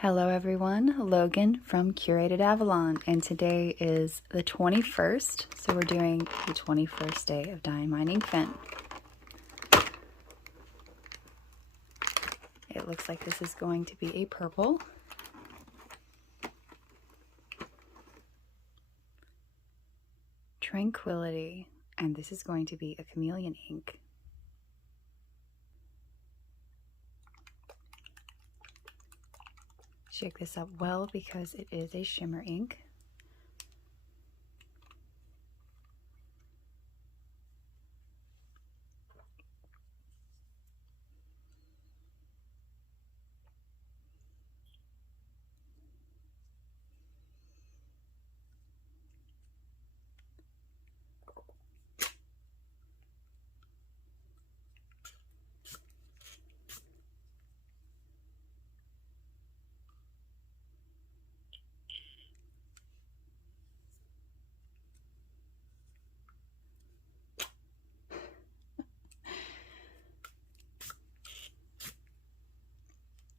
Hello everyone, Logan from Curated Avalon, and today is the 21st, so we're doing the 21st day of Diamine Inkvent. It looks like this is going to be a purple. Tranquility, and this is going to be a chameleon ink. Shake this up well because it is a shimmer ink.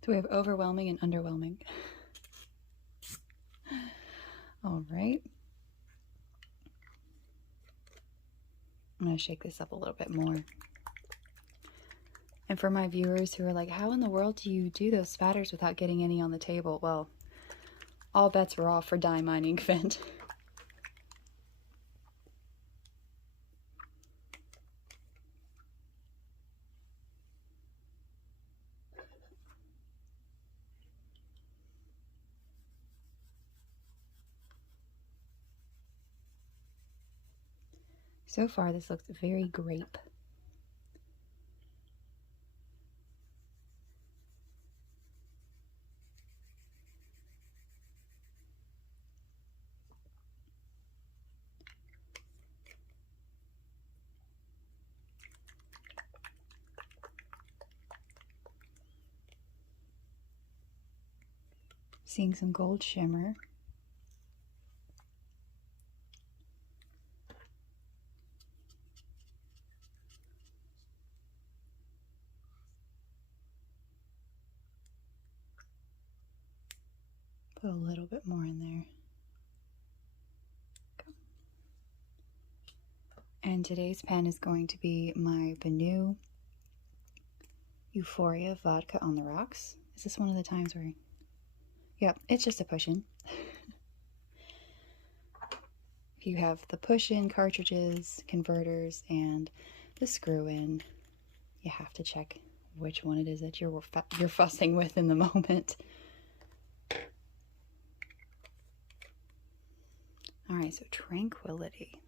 So we have overwhelming and underwhelming. All right. I'm going to shake this up a little bit more. And for my viewers who are like, how in the world do you do those spatters without getting any on the table? Well, all bets are off for Diamine Inkvent. So far, this looks very grape. Seeing some gold shimmer. Put a little bit more in there. Go. And today's pen is going to be my BENU Euphoria Vodka on the Rocks. Is this one of the times where... Yep, it's just a push-in. If you have the push-in cartridges, converters, and the screw-in, you have to check which one it is that you're fussing with in the moment. All right, so Tranquility.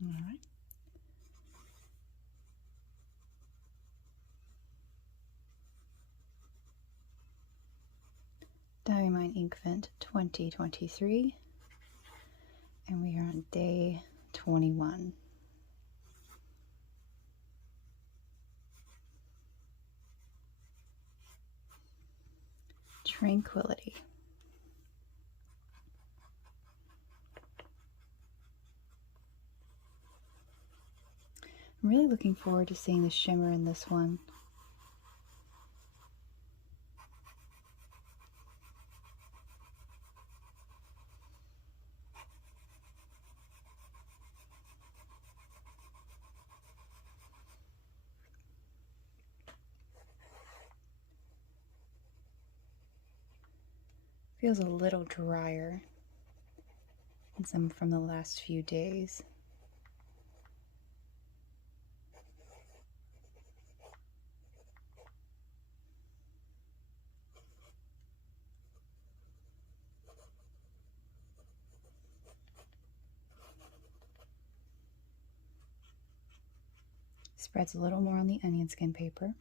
All right. Diamine Inkvent 2023, and we are on day 21. Tranquility. I'm really looking forward to seeing the shimmer in this one. Feels a little drier than some from the last few days. Spreads a little more on the onion skin paper.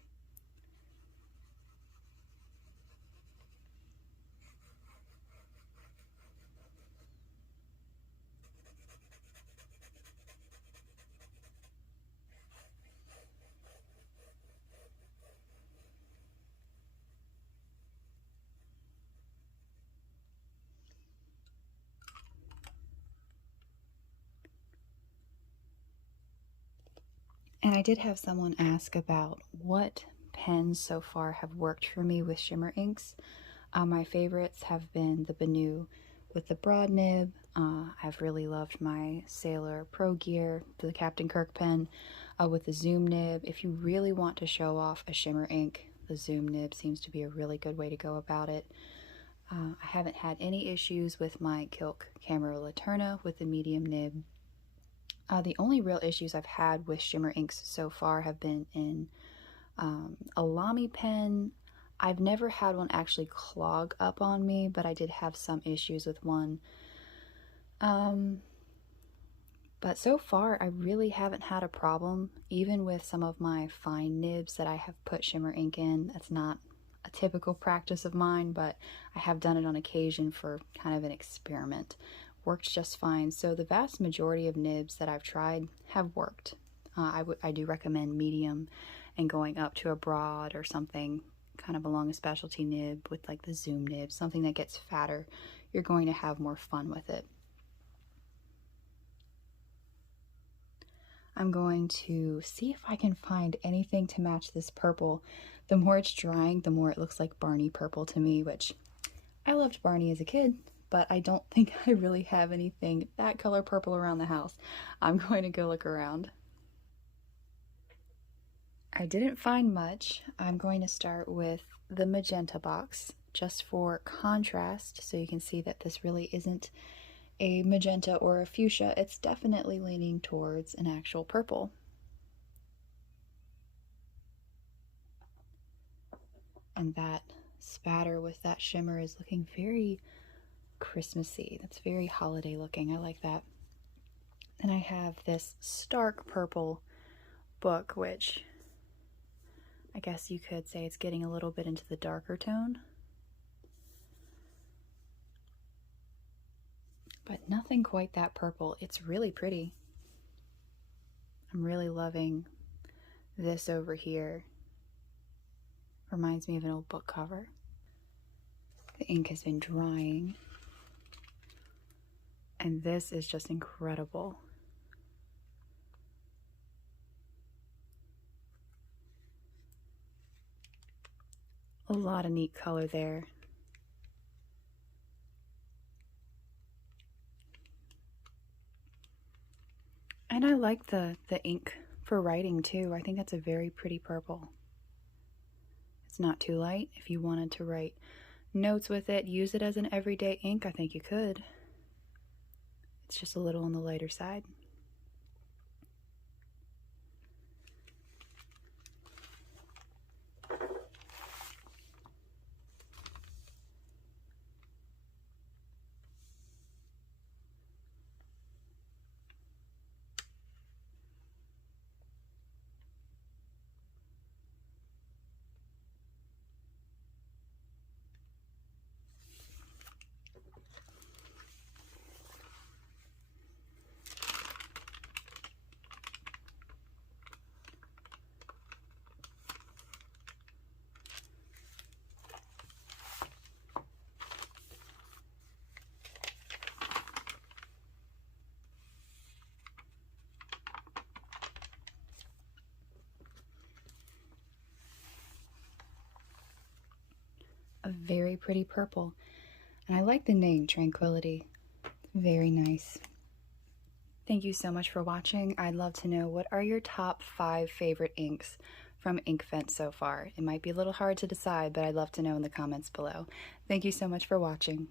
And I did have someone ask about what pens so far have worked for me with shimmer inks. My favorites have been the BENU with the broad nib. I've really loved my Sailor Pro Gear, the Captain Kirk pen with the zoom nib. If you really want to show off a shimmer ink, the zoom nib seems to be a really good way to go about it. I haven't had any issues with my Kilk Camera Laterna with the medium nib. The only real issues I've had with shimmer inks so far have been in a Lamy pen. I've never had one actually clog up on me, but I did have some issues with one. But so far, I really haven't had a problem, even with some of my fine nibs that I have put shimmer ink in. That's not a typical practice of mine, but I have done it on occasion for kind of an experiment. Worked just fine. So the vast majority of nibs that I've tried have worked. I do recommend medium and going up to a broad or something kind of along a specialty nib with like the zoom nib, something that gets fatter. You're going to have more fun with it. I'm going to see if I can find anything to match this purple. The more it's drying, the more it looks like Barney purple to me, which I loved Barney as a kid, but I don't think I really have anything that color purple around the house. I'm going to go look around. I didn't find much. I'm going to start with the magenta box just for contrast, so you can see that this really isn't a magenta or a fuchsia. It's definitely leaning towards an actual purple. And that spatter with that shimmer is looking very Christmassy. That's very holiday looking. I like that. And I have this stark purple book, which I guess you could say it's getting a little bit into the darker tone. But nothing quite that purple. It's really pretty. I'm really loving this over here. Reminds me of an old book cover. The ink has been drying. And this is just incredible. A lot of neat color there. And I like the ink for writing too. I think that's a very pretty purple. It's not too light. If you wanted to write notes with it, use it as an everyday ink, I think you could. It's just a little on the lighter side. A very pretty purple. And I like the name, Tranquility. Very nice. Thank you so much for watching. I'd love to know, what are your top 5 favorite inks from Inkvent so far? It might be a little hard to decide, but I'd love to know in the comments below. Thank you so much for watching.